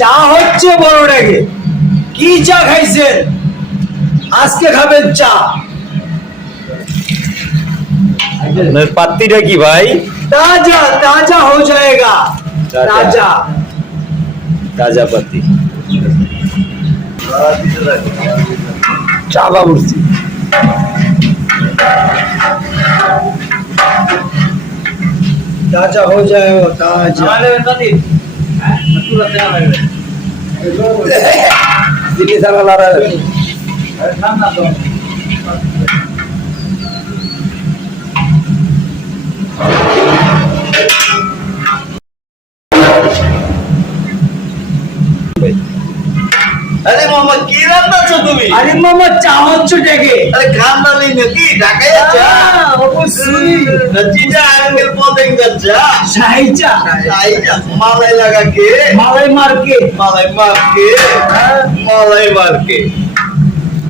চা হচ্ছে বড়টাকে। কি চা খাইছেন? আজকে খাবেন চা। पत्ती की भाई ताजा ताजा हो जाएगा। ताजा ताजा पत्ती चाबा बुर्सी ताजा हो जाएगा। ताजा दिल्ली सारा ला रहा है আরে মামা কি রান্নাছো তুমি? अरे मामा चा হচ্ছে ডেকে। আরে খান্না নেই নাকি ঢাকায় চা? অবশ্যই নজিজা আঙ্কেল পদেন চা শাহী চা। আই যা মালাই লাগা কে মালাই মার্কেট। মালাই মারকে মালাই মারকে